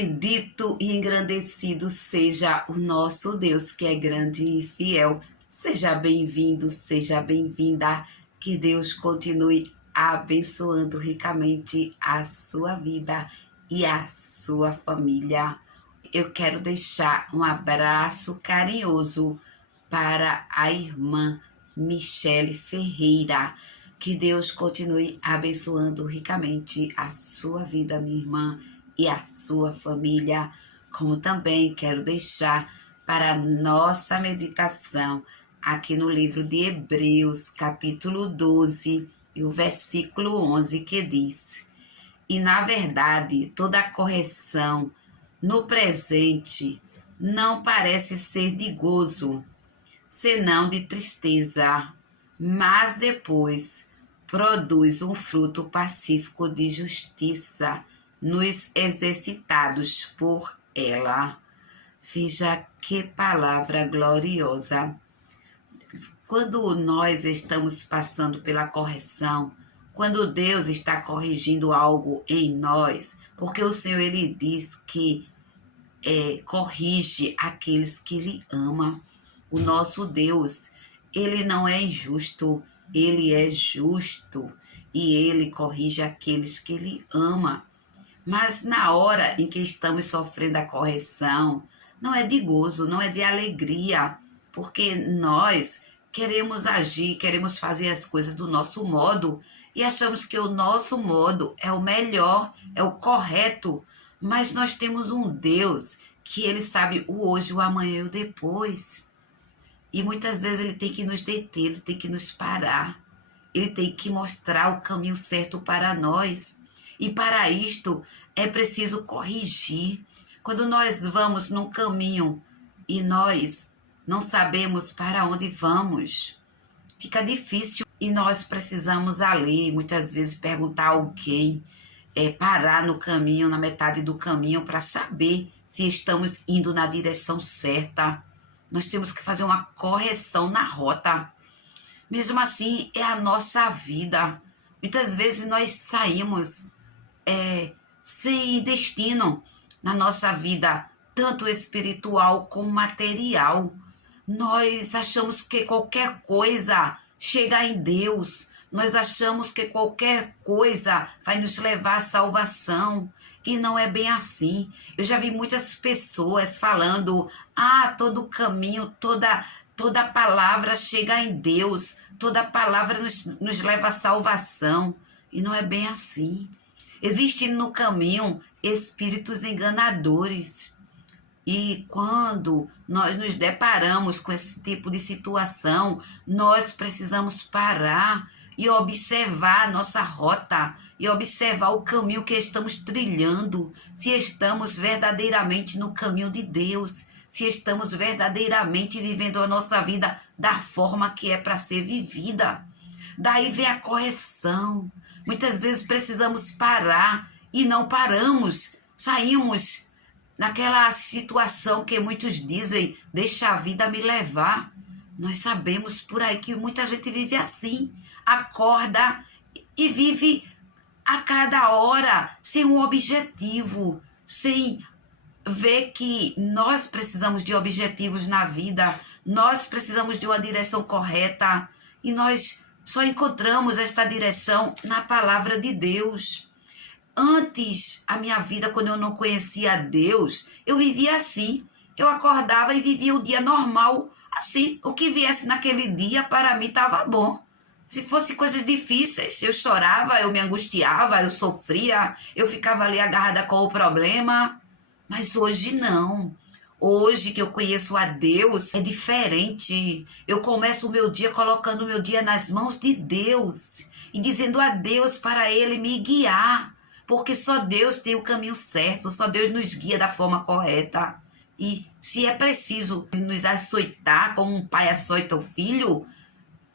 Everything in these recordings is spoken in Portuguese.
Bendito e engrandecido seja o nosso Deus, que é grande e fiel. Seja bem-vindo, seja bem-vinda. Que Deus continue abençoando ricamente a sua vida e a sua família. Eu quero deixar um abraço carinhoso para a irmã Michele Ferreira. Que Deus continue abençoando ricamente a sua vida, minha irmã, e a sua família. Como também quero deixar para a nossa meditação aqui no livro de Hebreus, capítulo 12, e o versículo 11, que diz: E na verdade, toda correção no presente não parece ser de gozo, senão de tristeza, mas depois produz um fruto pacífico de justiça nos exercitados por ela. Veja que palavra gloriosa. Quando nós estamos passando pela correção, quando Deus está corrigindo algo em nós, porque o Senhor, Ele diz que corrige aqueles que Ele ama. O nosso Deus, Ele não é injusto, Ele é justo e Ele corrige aqueles que Ele ama. Mas na hora em que estamos sofrendo a correção, não é de gozo, não é de alegria, porque nós queremos agir, queremos fazer as coisas do nosso modo e achamos que o nosso modo é o melhor, é o correto, mas nós temos um Deus que Ele sabe o hoje, o amanhã e o depois. E muitas vezes Ele tem que nos deter, Ele tem que nos parar, Ele tem que mostrar o caminho certo para nós. E para isto é preciso corrigir. Quando nós vamos num caminho e nós não sabemos para onde vamos, fica difícil e nós precisamos ali, muitas vezes, perguntar a alguém, parar no caminho, na metade do caminho, para saber se estamos indo na direção certa. Nós temos que fazer uma correção na rota. Mesmo assim, é a nossa vida. Muitas vezes nós saímos sem destino na nossa vida, tanto espiritual como material. Nós achamos que qualquer coisa chega em Deus. Nós achamos que qualquer coisa vai nos levar à salvação. E não é bem assim. Eu já vi muitas pessoas falando: todo caminho, toda palavra chega em Deus. Toda palavra nos leva à salvação. E não é bem assim. Existem no caminho espíritos enganadores. E quando nós nos deparamos com esse tipo de situação, nós precisamos parar e observar a nossa rota, e observar o caminho que estamos trilhando, se estamos verdadeiramente no caminho de Deus, se estamos verdadeiramente vivendo a nossa vida da forma que é para ser vivida. Daí vem a correção. Muitas vezes precisamos parar e não paramos, saímos naquela situação que muitos dizem: deixa a vida me levar. Nós sabemos por aí que muita gente vive assim, acorda e vive a cada hora sem um objetivo, sem ver que nós precisamos de objetivos na vida, nós precisamos de uma direção correta e nós só encontramos esta direção na palavra de Deus. Antes, a minha vida, quando eu não conhecia Deus, eu vivia assim. Eu acordava e vivia o dia normal. Assim, o que viesse naquele dia, para mim, estava bom. Se fosse coisas difíceis, eu chorava, eu me angustiava, eu sofria, eu ficava ali agarrada com o problema. Mas hoje não. Hoje que eu conheço a Deus, é diferente. Eu começo o meu dia colocando o meu dia nas mãos de Deus e dizendo a Deus para Ele me guiar. Porque só Deus tem o caminho certo, só Deus nos guia da forma correta. E se é preciso nos açoitar como um pai açoita o filho,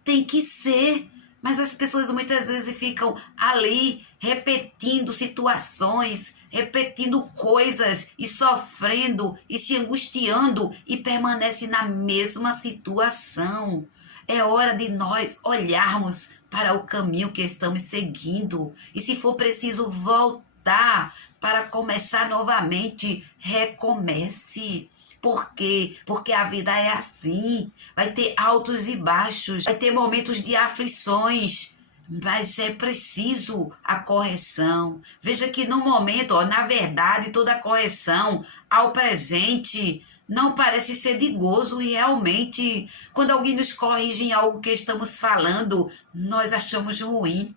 tem que ser. Mas as pessoas muitas vezes ficam ali repetindo situações, repetindo coisas e sofrendo e se angustiando e permanece na mesma situação. É hora de nós olharmos para o caminho que estamos seguindo e, se for preciso, voltar para começar novamente, recomece. Por quê? Porque a vida é assim. Vai ter altos e baixos, vai ter momentos de aflições, mas é preciso a correção. Veja que no momento, na verdade, toda correção ao presente não parece ser de gozo e realmente, quando alguém nos corrige em algo que estamos falando, nós achamos ruim.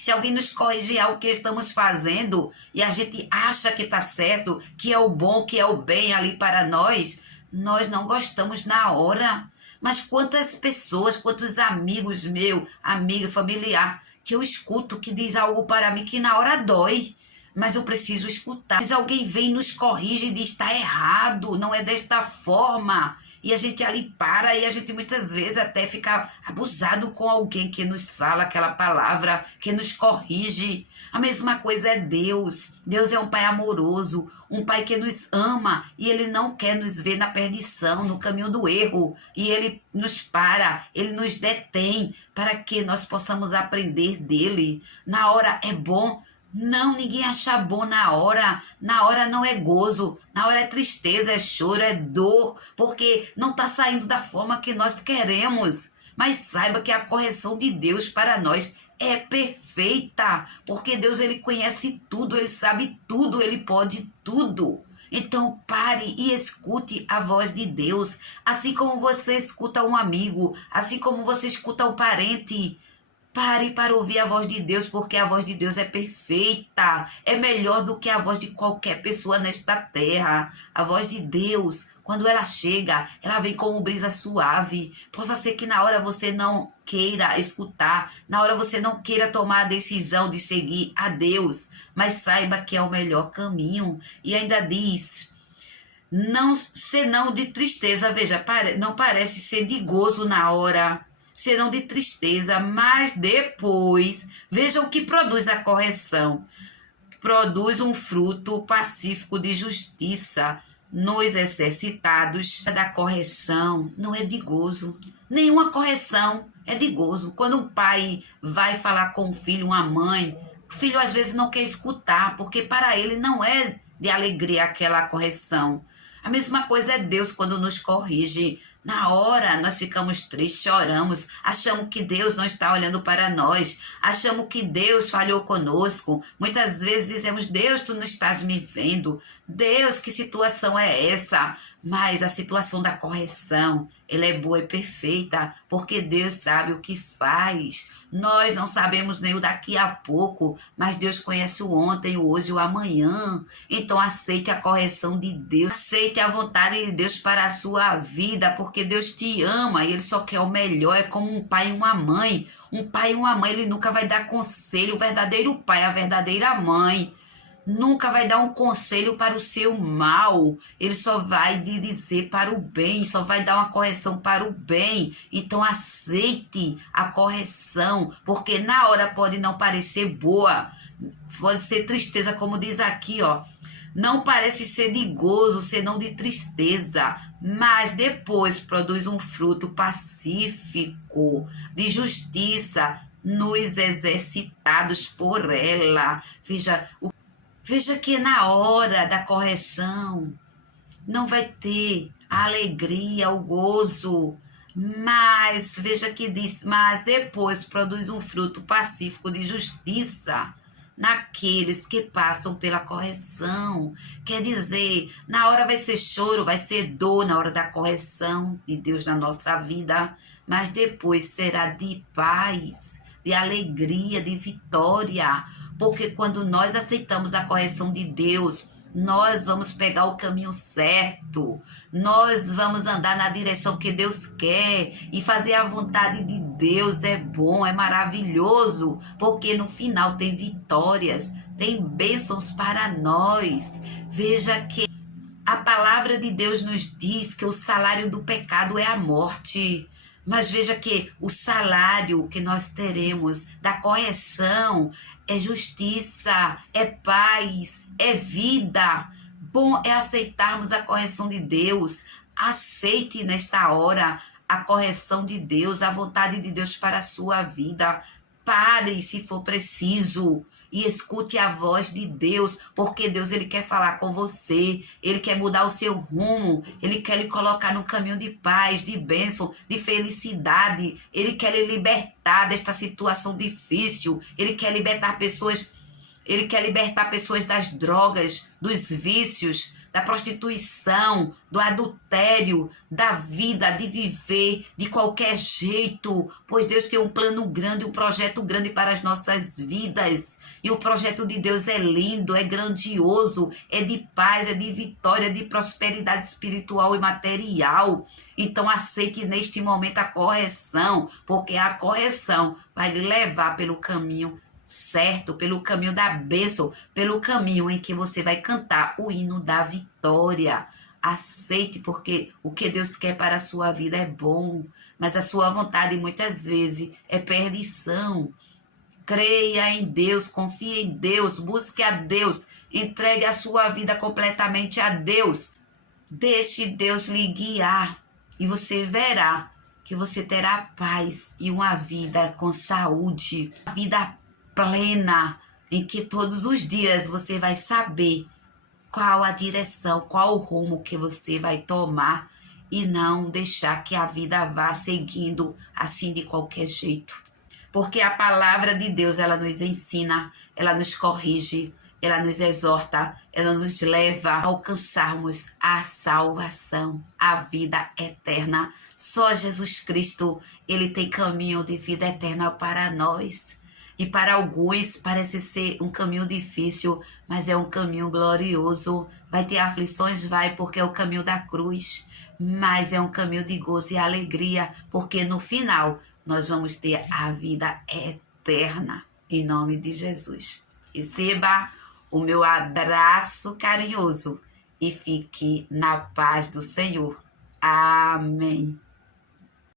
Se alguém nos corrige em algo que estamos fazendo e a gente acha que está certo, que é o bom, que é o bem ali para nós não gostamos na hora. Mas quantas pessoas, quantos amigos meu, amiga, familiar, que eu escuto que diz algo para mim que na hora dói, mas eu preciso escutar. Se alguém vem e nos corrige e diz está errado, não é desta forma, e a gente ali para e a gente muitas vezes até fica abusado com alguém que nos fala aquela palavra, que nos corrige. A mesma coisa é Deus. Deus é um Pai amoroso, um Pai que nos ama e Ele não quer nos ver na perdição, no caminho do erro. E Ele nos para, Ele nos detém para que nós possamos aprender dEle. Na hora é bom. Não, ninguém acha bom na hora. Na hora não é gozo, na hora é tristeza, é choro, é dor, porque não está saindo da forma que nós queremos. Mas saiba que a correção de Deus para nós é perfeita, porque Deus ele conhece tudo, ele sabe tudo, ele pode tudo. Então pare e escute a voz de Deus, assim como você escuta um amigo, assim como você escuta um parente. Pare para ouvir a voz de Deus, porque a voz de Deus é perfeita. É melhor do que a voz de qualquer pessoa nesta terra. A voz de Deus, quando ela chega, ela vem como brisa suave. Possa ser que na hora você não queira escutar, na hora você não queira tomar a decisão de seguir a Deus, mas saiba que é o melhor caminho. E ainda diz, não senão de tristeza, veja, não parece ser de gozo na hora, senão de tristeza, mas depois, veja o que produz a correção. Produz um fruto pacífico de justiça nos exercitados da correção. Não é de gozo. Nenhuma correção é de gozo. Quando um pai vai falar com o filho, uma mãe, o filho às vezes não quer escutar, porque para ele não é de alegria aquela correção. A mesma coisa é Deus quando nos corrige. Na hora nós ficamos tristes, choramos, achamos que Deus não está olhando para nós, achamos que Deus falhou conosco. Muitas vezes dizemos, Deus, tu não estás me vendo. Deus, que situação é essa? Mas a situação da correção, ela é boa e perfeita, porque Deus sabe o que faz. Nós não sabemos nem o daqui a pouco, mas Deus conhece o ontem, o hoje e o amanhã. Então aceite a correção de Deus, aceite a vontade de Deus para a sua vida, porque Deus te ama e Ele só quer o melhor. É como um pai e uma mãe. Um pai e uma mãe, ele nunca vai dar conselho. O verdadeiro pai, a verdadeira mãe, nunca vai dar um conselho para o seu mal. Ele só vai lhe dizer para o bem, só vai dar uma correção para o bem. Então aceite a correção, porque na hora pode não parecer boa, pode ser tristeza, como diz aqui, ó. Não parece ser de gozo, senão de tristeza, mas depois produz um fruto pacífico, de justiça, nos exercitados por ela. Veja que na hora da correção não vai ter a alegria, o gozo, mas veja que diz, mas depois produz um fruto pacífico de justiça naqueles que passam pela correção. Quer dizer, na hora vai ser choro, vai ser dor na hora da correção de Deus na nossa vida, mas depois será de paz, de alegria, de vitória. Porque quando nós aceitamos a correção de Deus, nós vamos pegar o caminho certo, nós vamos andar na direção que Deus quer e fazer a vontade de Deus. É bom, é maravilhoso, porque no final tem vitórias, tem bênçãos para nós. Veja que a palavra de Deus nos diz que o salário do pecado é a morte. Mas veja que o salário que nós teremos da correção é justiça, é paz, é vida. Bom é aceitarmos a correção de Deus. Aceite nesta hora a correção de Deus, a vontade de Deus para a sua vida. Pare se for preciso. e escute a voz de Deus, porque Deus ele quer falar com você, ele quer mudar o seu rumo, ele quer lhe colocar no caminho de paz, de bênção, de felicidade, ele quer lhe libertar desta situação difícil, ele quer libertar pessoas das drogas, dos vícios, da prostituição, do adultério, da vida, de viver de qualquer jeito, pois Deus tem um plano grande, um projeto grande para as nossas vidas. E o projeto de Deus é lindo, é grandioso, é de paz, é de vitória, de prosperidade espiritual e material. Então aceite neste momento a correção, porque a correção vai lhe levar pelo caminho certo, pelo caminho da bênção, pelo caminho em que você vai cantar o hino da vitória. Aceite, porque o que Deus quer para a sua vida é bom, mas a sua vontade muitas vezes é perdição. Creia em Deus, confie em Deus, busque a Deus, entregue a sua vida completamente a Deus. Deixe Deus lhe guiar e você verá que você terá paz e uma vida com saúde, uma vida plena, em que todos os dias você vai saber qual a direção, qual o rumo que você vai tomar e não deixar que a vida vá seguindo assim de qualquer jeito. Porque a palavra de Deus, ela nos ensina, ela nos corrige, ela nos exorta, ela nos leva a alcançarmos a salvação, a vida eterna. Só Jesus Cristo, ele tem caminho de vida eterna para nós. E para alguns parece ser um caminho difícil, mas é um caminho glorioso. Vai ter aflições, vai, porque é o caminho da cruz. Mas é um caminho de gozo e alegria, porque no final nós vamos ter a vida eterna. Em nome de Jesus. Receba o meu abraço carinhoso e fique na paz do Senhor. Amém.